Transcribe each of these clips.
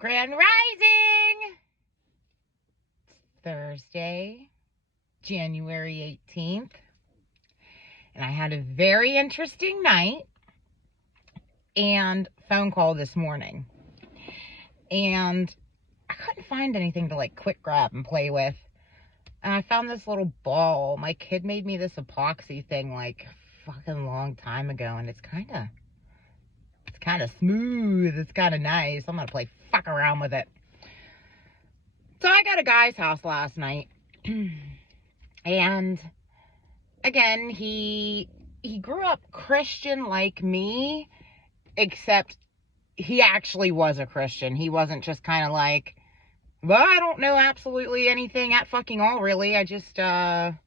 Grand Rising! Thursday, January 18th. And I had a very interesting night and phone call this morning. And I couldn't find anything to quick grab and play with. And I found this little ball. My kid made me this epoxy thing fucking long time ago, and it's kind of smooth. It's kind of nice. I'm gonna fuck around with it. So I got a guy's house last night, and again, he grew up Christian like me, except he actually was a Christian. He wasn't just kind of like, well, I don't know absolutely anything at fucking all, really. I just am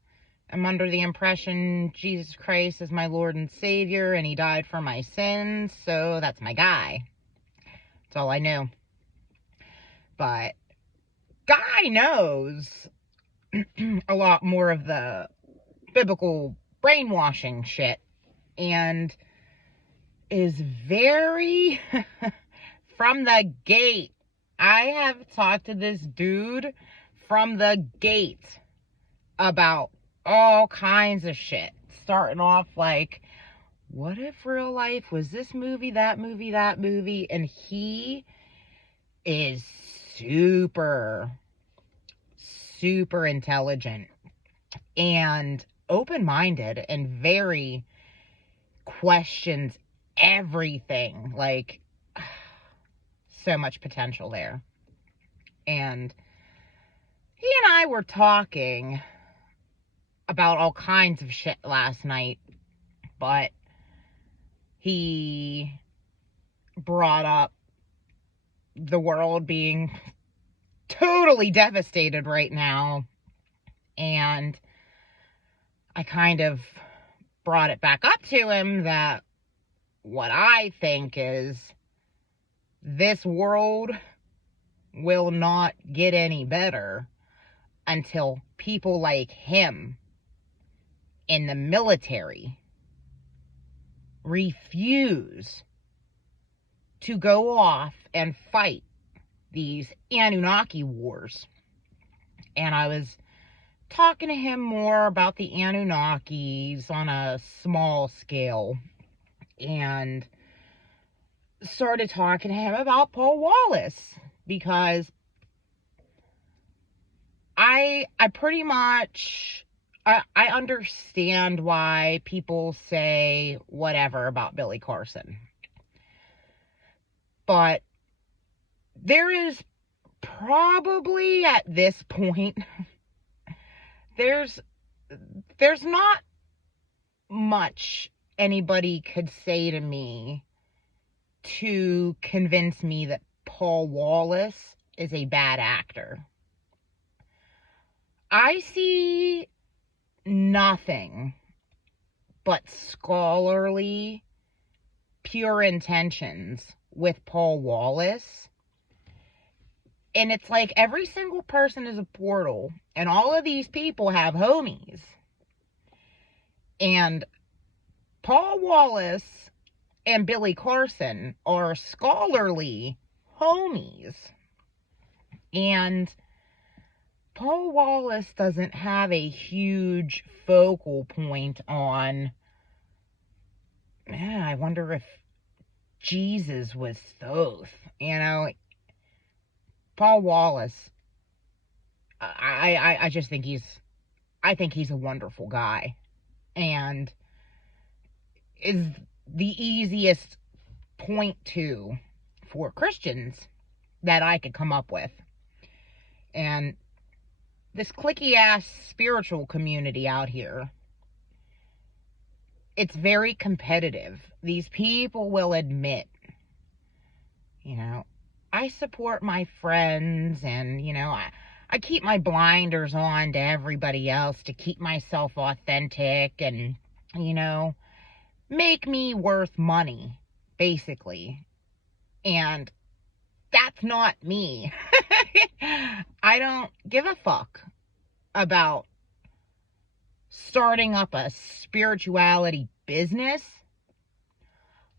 under the impression Jesus Christ is my Lord and Savior, and he died for my sins, so that's my guy. That's all I knew. But guy knows a lot more of the biblical brainwashing shit, and is very from the gate. I have talked to this dude from the gate about all kinds of shit, starting off what if real life was this movie, that movie, that movie, and he is super intelligent and open-minded and very questions everything. So much potential there. And he and I were talking about all kinds of shit last night, but he brought up the world being totally devastated right now, and I kind of brought it back up to him that what I think is this world will not get any better until people like him in the military refuse to go off and fight these Anunnaki wars. And I was talking to him more about the Anunnakis on a small scale, and started talking to him about Paul Wallace, because I pretty much I understand why people say whatever about Billy Carson, but there is probably at this point there's not much anybody could say to me to convince me that Paul Wallace is a bad actor. I see nothing but scholarly, pure intentions with Paul Wallace. And it's like every single person is a portal, and all of these people have homies. And Paul Wallace and Billy Carson are scholarly homies. And Paul Wallace doesn't have a huge focal point on, I wonder if Jesus was Thoth. Paul Wallace, I just think he's a wonderful guy, and is the easiest point to for Christians that I could come up with. And this cliquey ass spiritual community out here, it's very competitive. These people will admit, I support my friends, and I keep my blinders on to everybody else to keep myself authentic and make me worth money, basically. And that's not me. I don't give a fuck about starting up a spirituality business.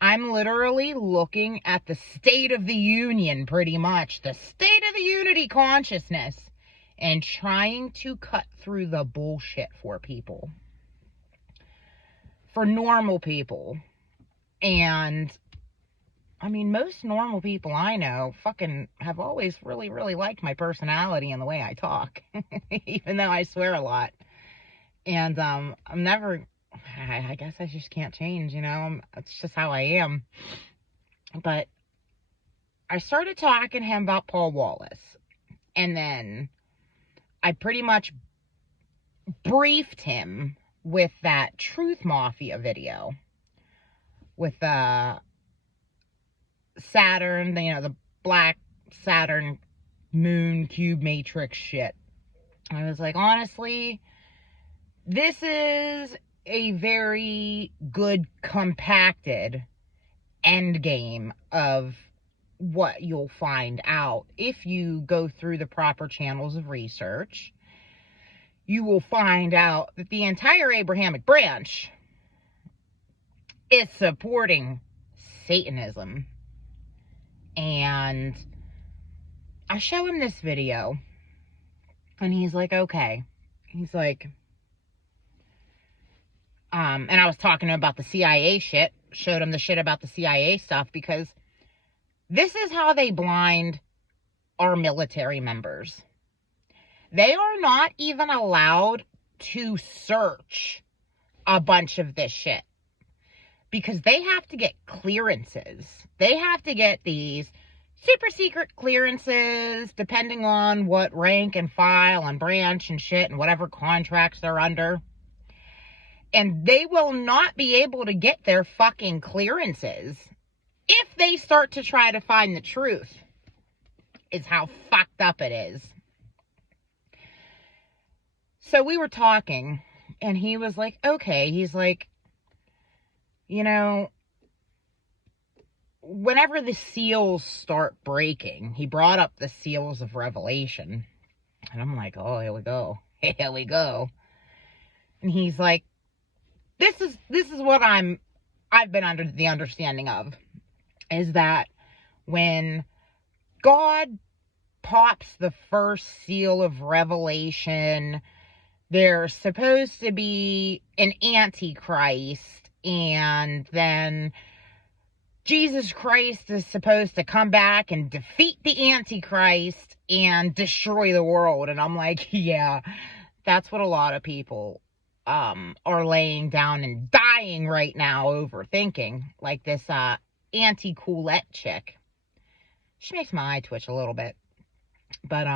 I'm literally looking at the State of the Union, pretty much. The State of the Unity consciousness. And trying to cut through the bullshit for people. For normal people. And, I mean, most normal people I know fucking have always really, really liked my personality and the way I talk. Even though I swear a lot. And, I'm never... I guess I just can't change, you know? It's just how I am. But I started talking to him about Paul Wallace. And then I pretty much briefed him with that Truth Mafia video. With Saturn, you know, the black Saturn moon cube matrix shit. I was like, honestly, this is a very good compacted end game of what you'll find out if you go through the proper channels of research. You will find out that the entire Abrahamic branch is supporting Satanism. And I show him this video and he's like, okay. He's like, and I was talking to him about the CIA shit, showed him the shit about the CIA stuff, because this is how they blind our military members. They are not even allowed to search a bunch of this shit, because they have to get clearances. They have to get these super secret clearances, depending on what rank and file and branch and shit and whatever contracts they're under. And they will not be able to get their fucking clearances if they start to try to find the truth, is how fucked up it is. So we were talking, and he was like, okay, he's like, you know, whenever the seals start breaking, he brought up the seals of Revelation. And I'm like, oh, here we go. Here we go. And he's like, this is what I've been under the understanding of, is that when God pops the first seal of Revelation, there's supposed to be an Antichrist, and then Jesus Christ is supposed to come back and defeat the Antichrist and destroy the world. And I'm like, yeah, that's what a lot of people are laying down and dying right now overthinking. Like this Auntie Coolette chick. She makes my eye twitch a little bit. But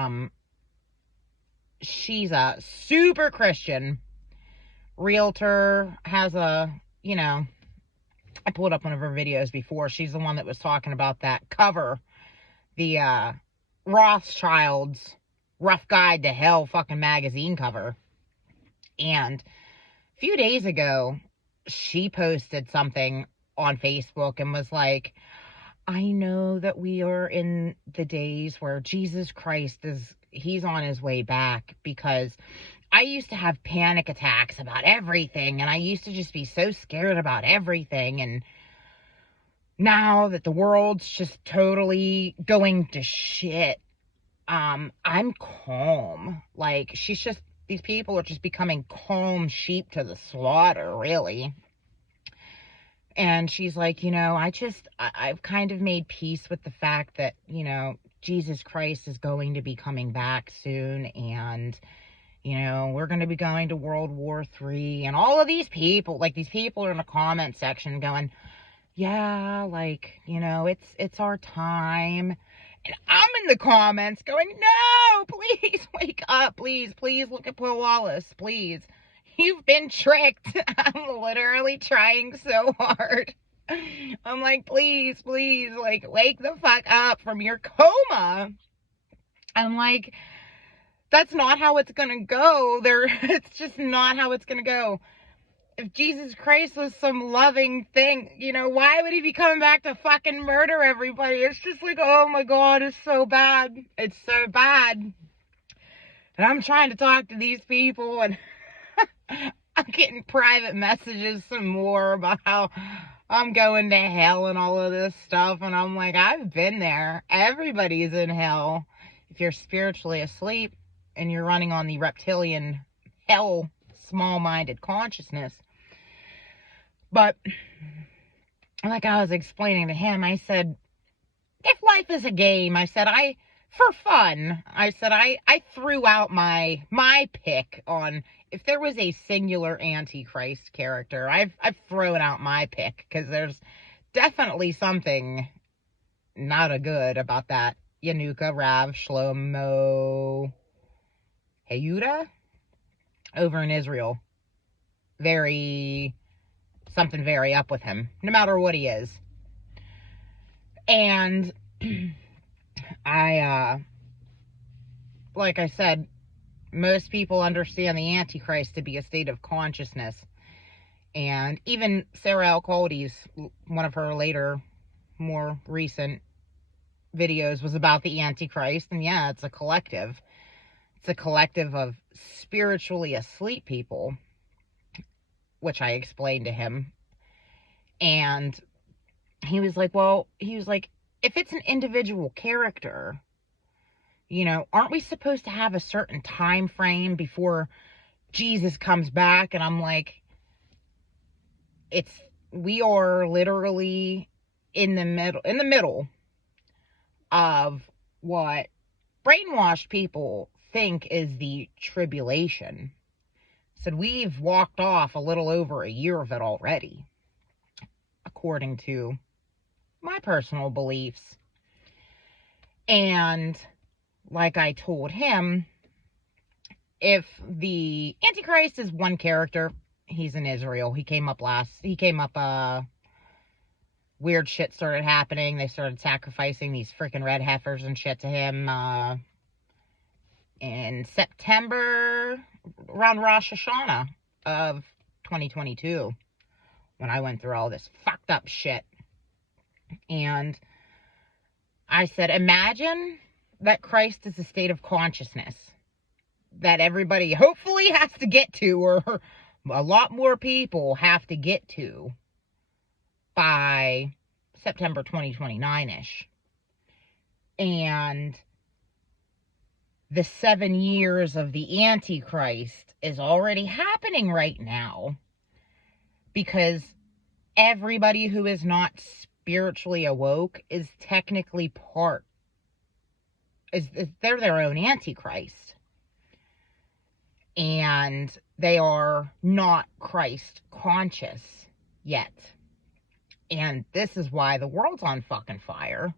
she's a super Christian realtor, has a, you know, I pulled up one of her videos before. She's the one that was talking about that cover, the Rothschild's Rough Guide to Hell fucking magazine cover. And a few days ago, she posted something on Facebook and was like, I know that we are in the days where Jesus Christ he's on his way back, because I used to have panic attacks about everything, and I used to just be so scared about everything, and now that the world's just totally going to shit, I'm calm. Like, these people are just becoming calm sheep to the slaughter, really. And she's like, you know, I've kind of made peace with the fact that, you know, Jesus Christ is going to be coming back soon, and, you know, we're going to be going to World War III, and all of these people are in the comment section going, yeah, like, you know, it's our time. And I'm in the comments going, no, please wake up, please look at Paul Wallace, please. You've been tricked. I'm literally trying so hard. I'm like, please, like, wake the fuck up from your coma. I'm like, that's not how it's gonna go. It's just not how it's gonna go. If Jesus Christ was some loving thing, you know, why would he be coming back to fucking murder everybody? It's just like, oh my God, it's so bad. It's so bad. And I'm trying to talk to these people, and I'm getting private messages some more about how I'm going to hell and all of this stuff. And I'm like, I've been there. Everybody's in hell. If you're spiritually asleep and you're running on the reptilian hell, small-minded consciousness. But like I was explaining to him, I said, if life is a game, I said, for fun, I said, I threw out my pick on if there was a singular Antichrist character. I've thrown out my pick because there's definitely something not a good about that Yanuka Rav Shlomo Yehuda over in Israel. Something very up with him, no matter what he is. And like I said, most people understand the Antichrist to be a state of consciousness. And even Sarah Al-Qaldi's, one of her later, more recent videos was about the Antichrist. And yeah, it's a collective. It's a collective of spiritually asleep people, which I explained to him. And he was like, if it's an individual character, aren't we supposed to have a certain time frame before Jesus comes back? And I'm like, we are literally in the middle of what brainwashed people think is the tribulation. Said we've walked off a little over a year of it already, according to my personal beliefs. And like I told him, if the Antichrist is one character, he's in Israel. He came up, weird shit started happening. They started sacrificing these freaking red heifers and shit to him, in September, around Rosh Hashanah of 2022, when I went through all this fucked up shit. And I said, imagine that Christ is a state of consciousness that everybody hopefully has to get to, or a lot more people have to get to by September 2029-ish. And the 7 years of the Antichrist is already happening right now, because everybody who is not spiritually awoke is technically they're their own Antichrist. And they are not Christ conscious yet. And this is why the world's on fucking fire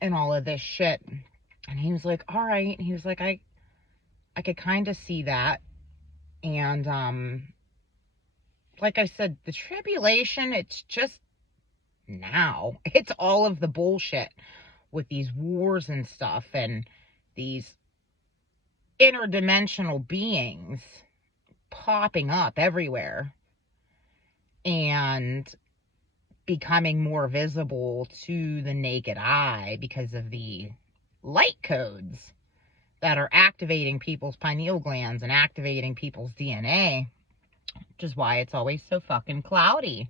and all of this shit. And he was like, all right. And he was like, I could kind of see that. And like I said, the tribulation, it's just now. It's all of the bullshit with these wars and stuff, and these interdimensional beings popping up everywhere and becoming more visible to the naked eye because of the light codes that are activating people's pineal glands and activating people's DNA, which is why it's always so fucking cloudy.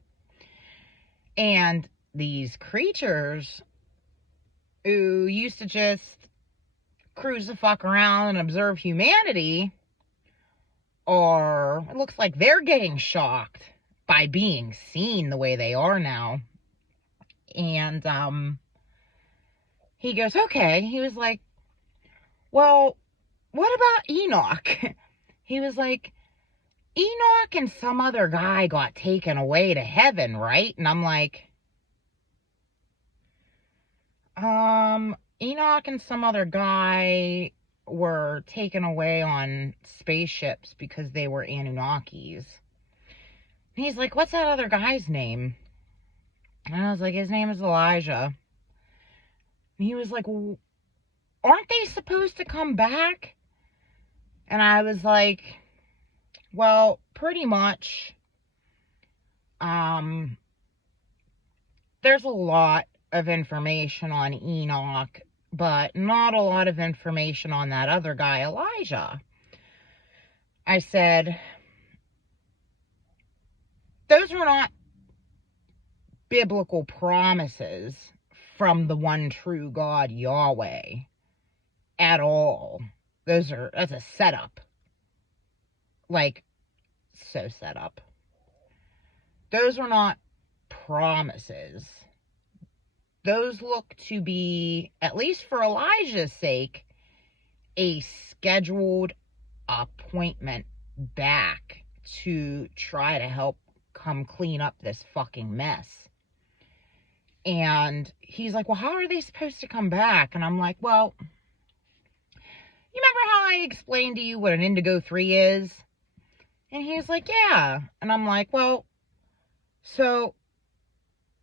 And these creatures who used to just cruise the fuck around and observe humanity, it looks like they're getting shocked by being seen the way they are now. And he goes, okay. He was like, well, what about Enoch? He was like, Enoch and some other guy got taken away to heaven, right? And I'm like, Enoch and some other guy were taken away on spaceships because they were Anunnakis. And he's like, what's that other guy's name? And I was like, his name is Elijah. And he was like, well, aren't they supposed to come back? And I was like, well, pretty much. There's a lot of information on Enoch, but not a lot of information on that other guy, Elijah. I said, those were not biblical promises from the one true God, Yahweh, at all. That's a setup. Like, so set up. Those are not promises. Those look to be, at least for Elijah's sake, a scheduled appointment back to try to help come clean up this fucking mess. And he's like, well, how are they supposed to come back? And I'm like, well, you remember how I explained to you what an Indigo 3 is? And he's like, yeah. And I'm like, well, so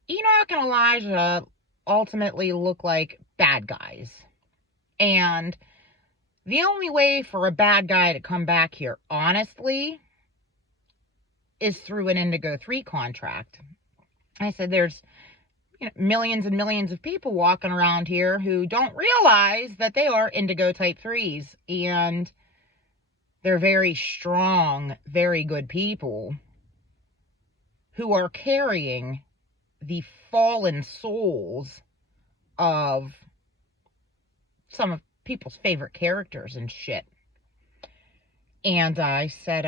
Enoch and Elijah ultimately look like bad guys. And the only way for a bad guy to come back here, honestly, is through an Indigo 3 contract. I said, there's millions and millions of people walking around here who don't realize that they are Indigo type 3s. And they're very strong, very good people who are carrying the fallen souls of some of people's favorite characters and shit. And I said,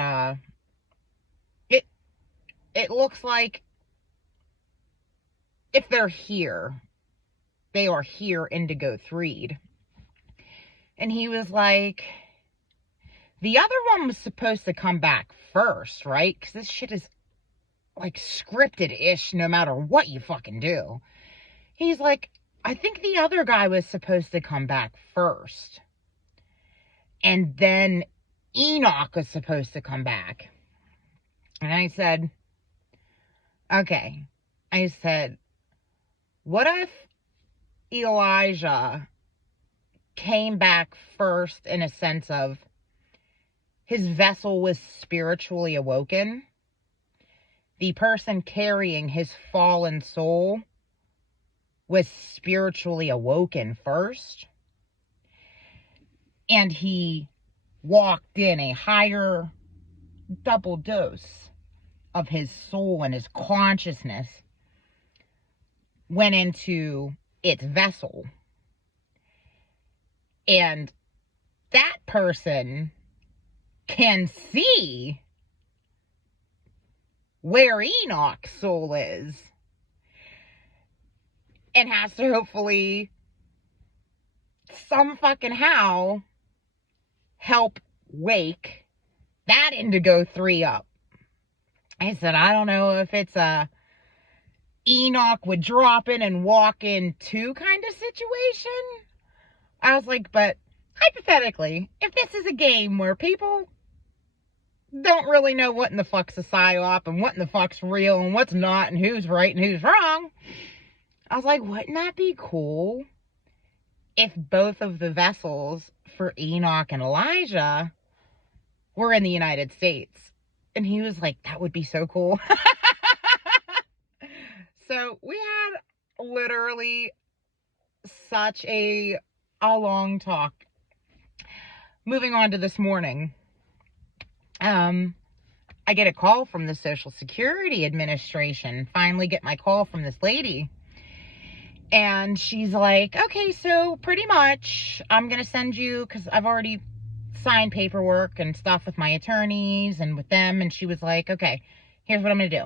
it looks like if they're here, they are here Indigo 3'd. And he was like, the other one was supposed to come back first, right? Because this shit is like scripted-ish no matter what you fucking do. He's like, I think the other guy was supposed to come back first. And then Enoch was supposed to come back. And I said, okay. I said, what if Elijah came back first in a sense of his vessel was spiritually awoken? The person carrying his fallen soul was spiritually awoken first, and he walked in a higher double dose of his soul, and his consciousness went into its vessel. And that person can see where Enoch's soul is, and has to hopefully some fucking how help wake that Indigo 3 up. I said, I don't know if it's a Enoch would drop in and walk in too kind of situation. I was like, but hypothetically, if this is a game where people don't really know what in the fuck's a psyop and what in the fuck's real and what's not and who's right and who's wrong, I was like, wouldn't that be cool if both of the vessels for Enoch and Elijah were in the United States? And he was like, that would be so cool. So we had literally such a long talk. Moving on to this morning. I get a call from the Social Security Administration. Finally get my call from this lady. And she's like, okay, so pretty much I'm going to send you, because I've already signed paperwork and stuff with my attorneys and with them. And she was like, okay, here's what I'm going to do.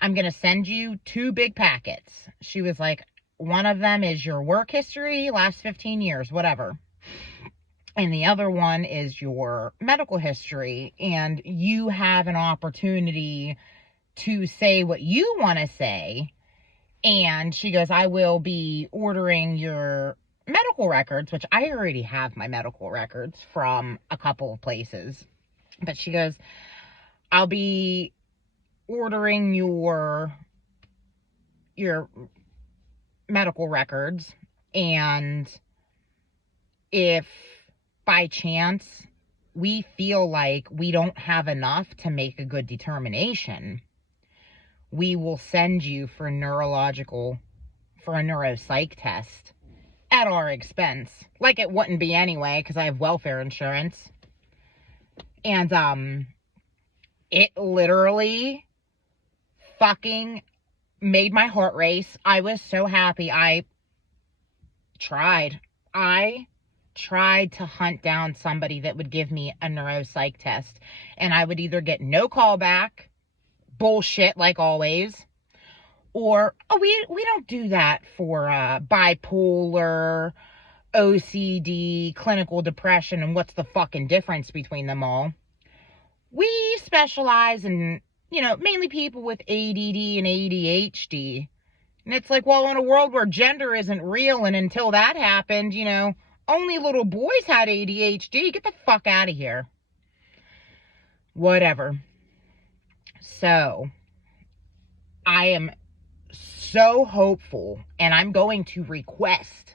I'm going to send you 2 big packets. She was like, one of them is your work history, last 15 years, whatever. And the other one is your medical history. And you have an opportunity to say what you want to say. And she goes, I will be ordering your medical records, which I already have my medical records from a couple of places. But she goes, I'll be ordering your medical records. And if by chance we feel like we don't have enough to make a good determination, we will send you for a neuropsych test at our expense. Like it wouldn't be anyway, because I have welfare insurance. And it literally fucking made my heart race. I was so happy. Tried. I tried to hunt down somebody that would give me a neuropsych test, and I would either get no call back, bullshit like always, or, oh, we don't do that for bipolar, OCD, clinical depression, and what's the fucking difference between them all? We specialize in, mainly people with ADD and ADHD. And it's like, well, in a world where gender isn't real, and until that happened, only little boys had ADHD. Get the fuck out of here. Whatever. So, I am so hopeful, and I'm going to request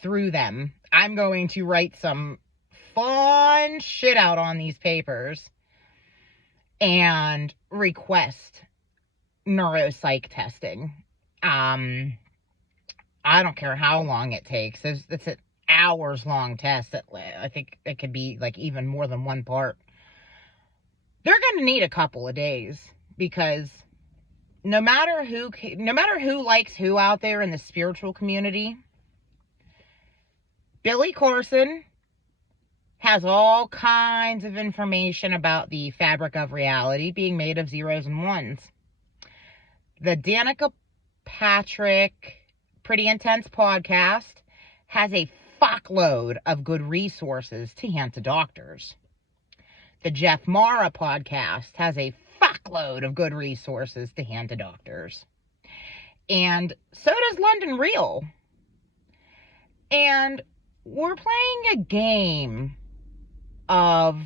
through them. I'm going to write some fun shit out on these papers and request neuropsych testing. I don't care how long it takes. It's an hours long test. I think it could be like even more than one part. They're going to need a couple of days, because no matter who likes who out there in the spiritual community, Billy Corson has all kinds of information about the fabric of reality being made of zeros and ones. The Danica Patrick Pretty Intense podcast has a fuckload of good resources to hand to doctors. The Jeff Mara podcast has a fuckload of good resources to hand to doctors. And so does London Real. And we're playing a game of,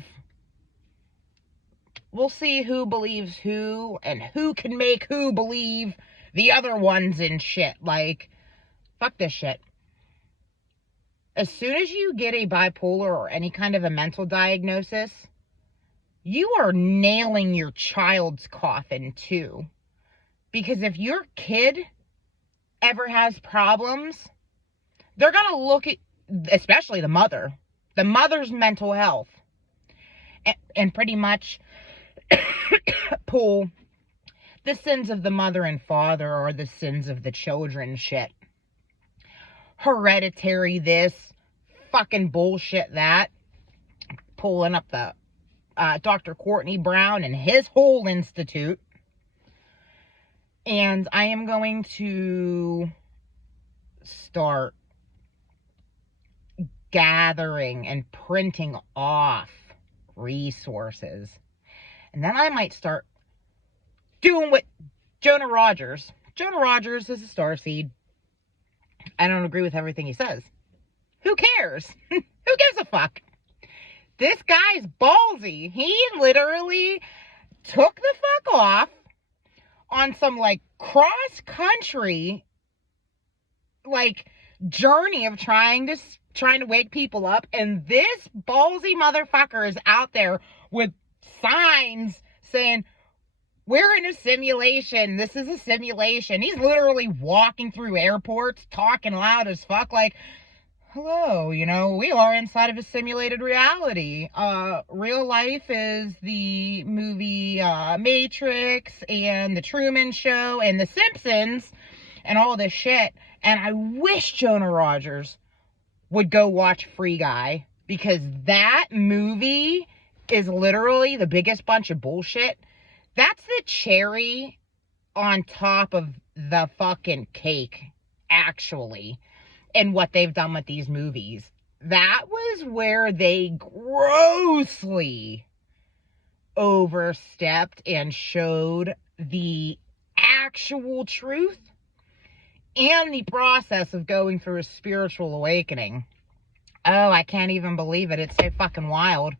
we'll see who believes who and who can make who believe the other ones in shit. Like, fuck this shit. As soon as you get a bipolar or any kind of a mental diagnosis, you are nailing your child's coffin too. Because if your kid ever has problems, they're going to look at, especially the mother's mental health, and pretty much pull the sins of the mother and father or the sins of the children shit. Hereditary this, fucking bullshit that. Pulling up the Dr. Courtney Brown and his whole institute. And I am going to start gathering and printing off resources. And then I might start doing what Jonah Rogers is a starseed. I don't agree with everything he says. Who cares? Who gives a fuck? This guy's ballsy. He literally took the fuck off on some like cross country journey of trying to wake people up, and this ballsy motherfucker is out there with signs saying, we're in a simulation. This is a simulation. He's literally walking through airports, talking loud as fuck, like, hello, we are inside of a simulated reality. Real life is the movie Matrix and The Truman Show and The Simpsons and all this shit. And I wish Jonah Rogers would go watch Free Guy, because that movie is literally the biggest bunch of bullshit. That's the cherry on top of the fucking cake, actually, and what they've done with these movies. That was where they grossly overstepped and showed the actual truth and the process of going through a spiritual awakening. Oh, I can't even believe it. It's so fucking wild.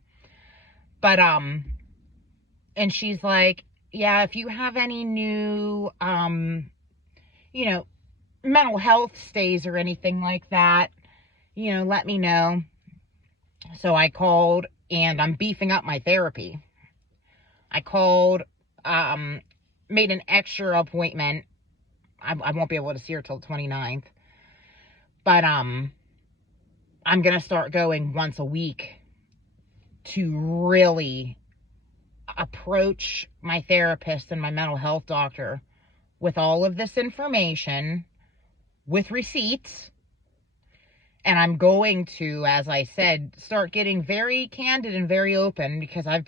But, and she's like, yeah, if you have any new, mental health stays or anything like that, let me know. So I called, and I'm beefing up my therapy. I called, made an extra appointment. I won't be able to see her till the 29th. But, I'm going to start going once a week to really approach my therapist and my mental health doctor with all of this information, with receipts, and I'm going to, as I said, start getting very candid and very open, because I've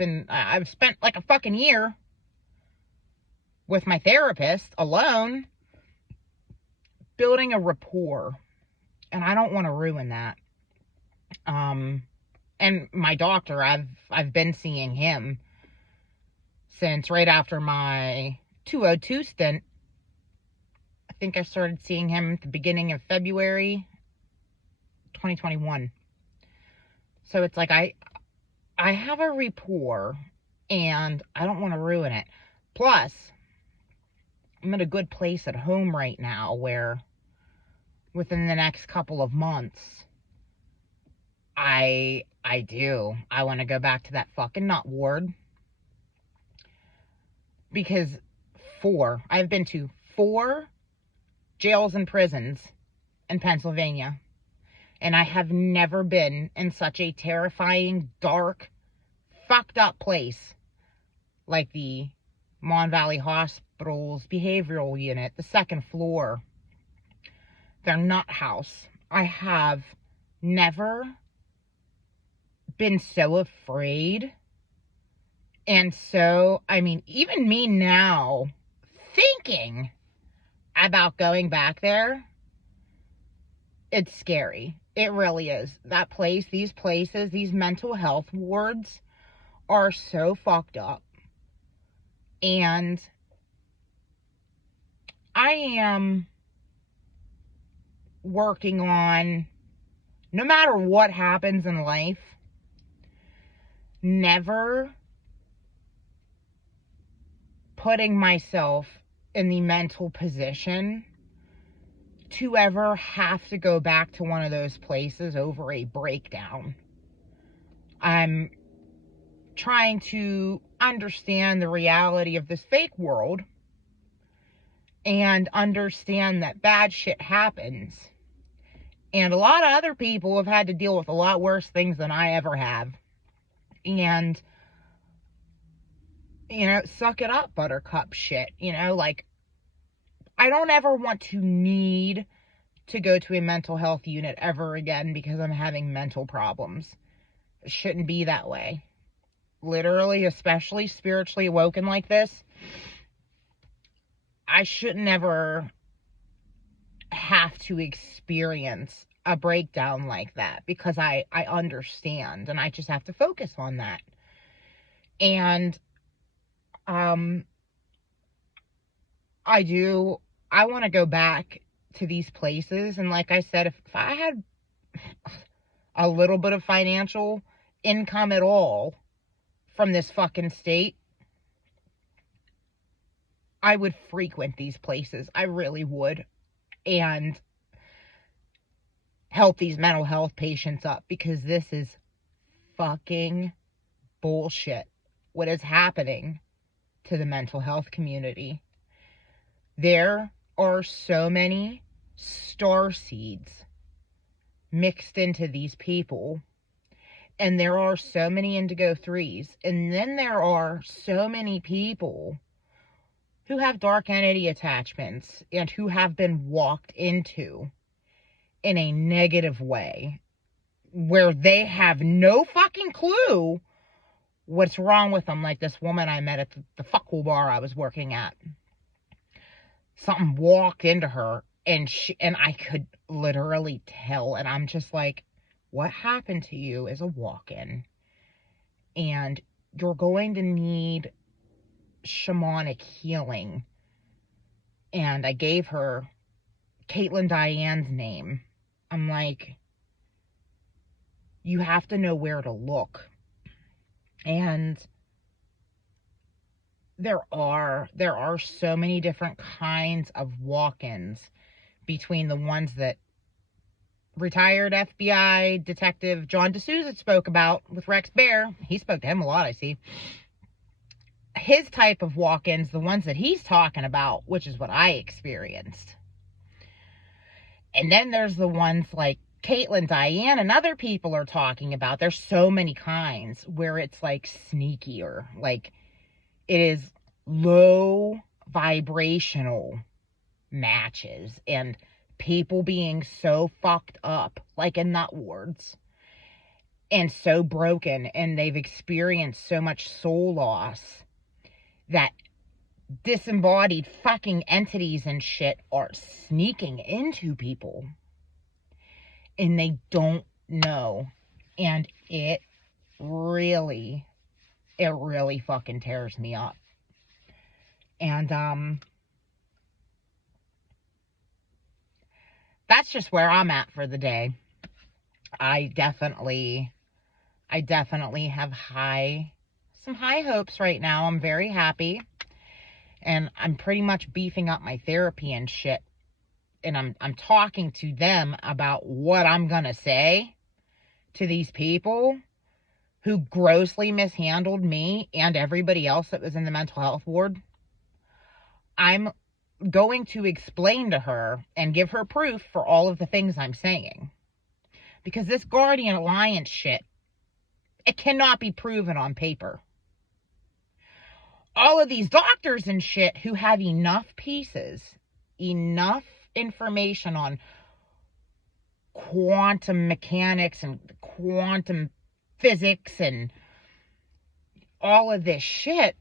spent like a fucking year with my therapist alone building a rapport, and I don't want to ruin that. And my doctor, I've been seeing him since right after my 202 stint. I think I started seeing him at the beginning of February 2021. So it's like I have a rapport, and I don't want to ruin it. Plus, I'm in a good place at home right now where within the next couple of months, I want to go back to that fucking nut ward. Because I've been to 4 jails and prisons in Pennsylvania. And I have never been in such a terrifying, dark, fucked up place like the Mon Valley Hospital's behavioral unit, the 2nd floor, their nut house. I have never been so afraid. And so, I mean, even me now, thinking about going back there, it's scary. It really is. That place, these places, these mental health wards are so fucked up. And I am working on, no matter what happens in life, never putting myself in the mental position to ever have to go back to one of those places over a breakdown. I'm trying to understand the reality of this fake world and understand that bad shit happens. And a lot of other people have had to deal with a lot worse things than I ever have. And, you know, suck it up, buttercup shit. You know, like, I don't ever want to need to go to a mental health unit ever again because I'm having mental problems. It shouldn't be that way. Literally, especially spiritually awoken like this, I shouldn't ever have to experience a breakdown like that, because I understand, and I just have to focus on that. And I want to go back to these places, and like I said, if I had a little bit of financial income at all from this fucking state, I would frequent these places. I really would. And help these mental health patients up, because this is fucking bullshit what is happening to the mental health community. There are so many star seeds mixed into these people, and there are so many indigo 3s, and then there are so many people who have dark entity attachments and who have been walked into in a negative way, where they have no fucking clue what's wrong with them. Like this woman I met at the fuckhole bar I was working at. Something walked into her, and I could literally tell, and I'm just like, what happened to you is a walk-in, and you're going to need shamanic healing. And I gave her Caitlin Diane's name. I'm like, you have to know where to look. And there are so many different kinds of walk-ins, between the ones that retired FBI detective John D'Souza spoke about with Rex Bear. He spoke to him a lot, I see. His type of walk-ins, the ones that he's talking about, which is what I experienced. And then there's the ones like Caitlin, Diane, and other people are talking about. There's so many kinds where it's like sneakier. Like, it is low vibrational matches and people being so fucked up, like in nut wards, and so broken, and they've experienced so much soul loss that disembodied fucking entities and shit are sneaking into people and they don't know. And it really fucking tears me up. And that's just where I'm at for the day. I definitely have some high hopes right now. I'm very happy. And I'm pretty much beefing up my therapy and shit. And I'm talking to them about what I'm gonna say to these people who grossly mishandled me and everybody else that was in the mental health ward. I'm going to explain to her and give her proof for all of the things I'm saying. Because this Guardian Alliance shit, it cannot be proven on paper. All of these doctors and shit who have enough pieces, enough information on quantum mechanics and quantum physics and all of this shit,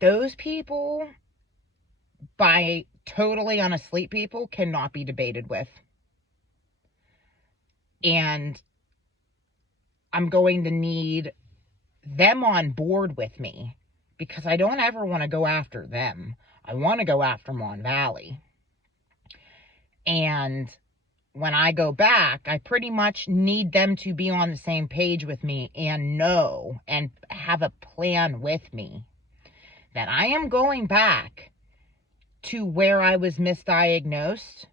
those people, by totally unasleep people, cannot be debated with. And I'm going to need them on board with me because I don't ever want to go after them. I want to go after Mon Valley. And when I go back, I pretty much need them to be on the same page with me and know and have a plan with me that I am going back to where I was misdiagnosed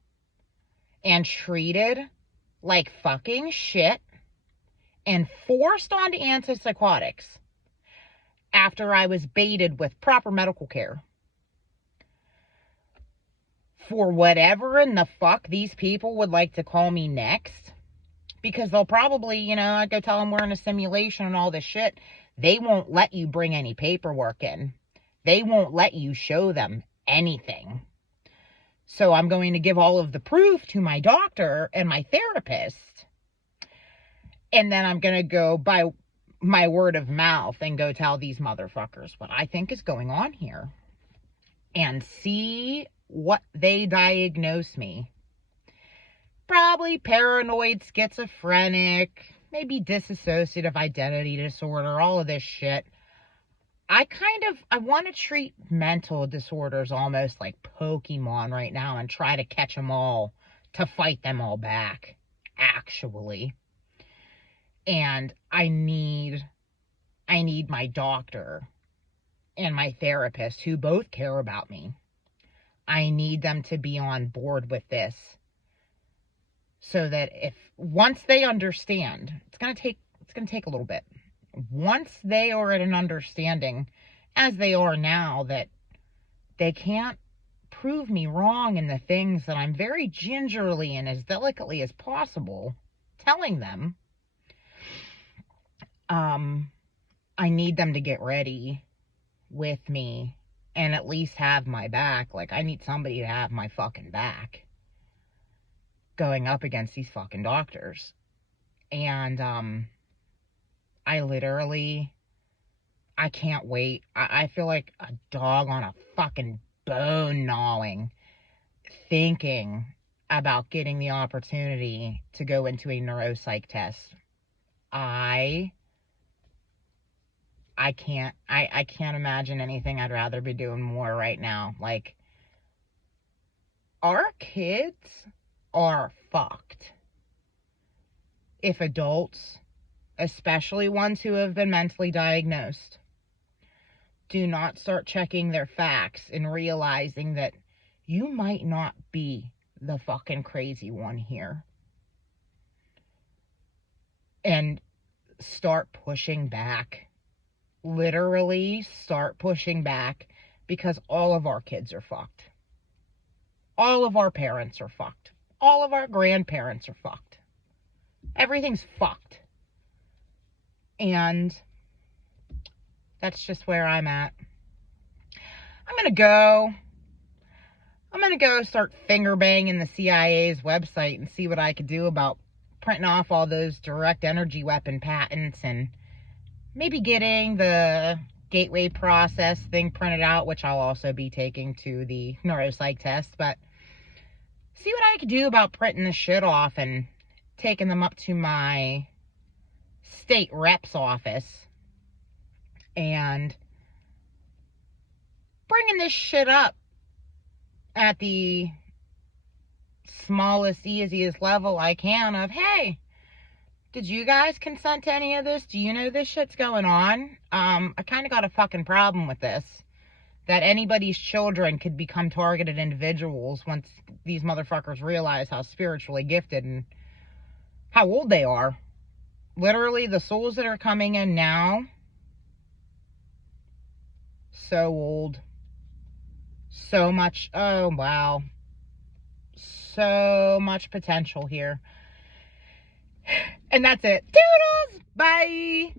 and treated like fucking shit and forced onto antipsychotics after I was baited with proper medical care for whatever in the fuck these people would like to call me next. Because they'll probably, I'd go tell them we're in a simulation and all this shit. They won't let you bring any paperwork in. They won't let you show them anything. So I'm going to give all of the proof to my doctor and my therapist. And then I'm going to go by my word of mouth and go tell these motherfuckers what I think is going on here. And see what they diagnose me. Probably paranoid, schizophrenic, maybe dissociative identity disorder, all of this shit. I want to treat mental disorders almost like Pokemon right now and try to catch them all to fight them all back, actually. And I need my doctor and my therapist, who both care about me. I need them to be on board with this. So that once they understand, it's going to take a little bit. Once they are at an understanding, as they are now, that they can't prove me wrong in the things that I'm very gingerly and as delicately as possible telling them, I need them to get ready with me and at least have my back. Like, I need somebody to have my fucking back going up against these fucking doctors. And I can't wait. I feel like a dog on a fucking bone gnawing, thinking about getting the opportunity to go into a neuropsych test. I can't imagine anything I'd rather be doing more right now. Like, our kids are fucked if adults, especially ones who have been mentally diagnosed, do not start checking their facts and realizing that you might not be the fucking crazy one here. And start pushing back. Literally start pushing back, because all of our kids are fucked. All of our parents are fucked. All of our grandparents are fucked. Everything's fucked. And that's just where I'm at. I'm gonna go start finger banging the CIA's website and see what I could do about printing off all those direct energy weapon patents and maybe getting the gateway process thing printed out, which I'll also be taking to the neuropsych test, but see what I could do about printing this shit off and taking them up to my state rep's office and bringing this shit up at the smallest, easiest level I can of, hey, did you guys consent to any of this? Do you know this shit's going on? I kind of got a fucking problem with this. That anybody's children could become targeted individuals once these motherfuckers realize how spiritually gifted and how old they are. Literally, the souls that are coming in now, so old. So much, oh wow. So much potential here. And that's it. Toodles! Bye!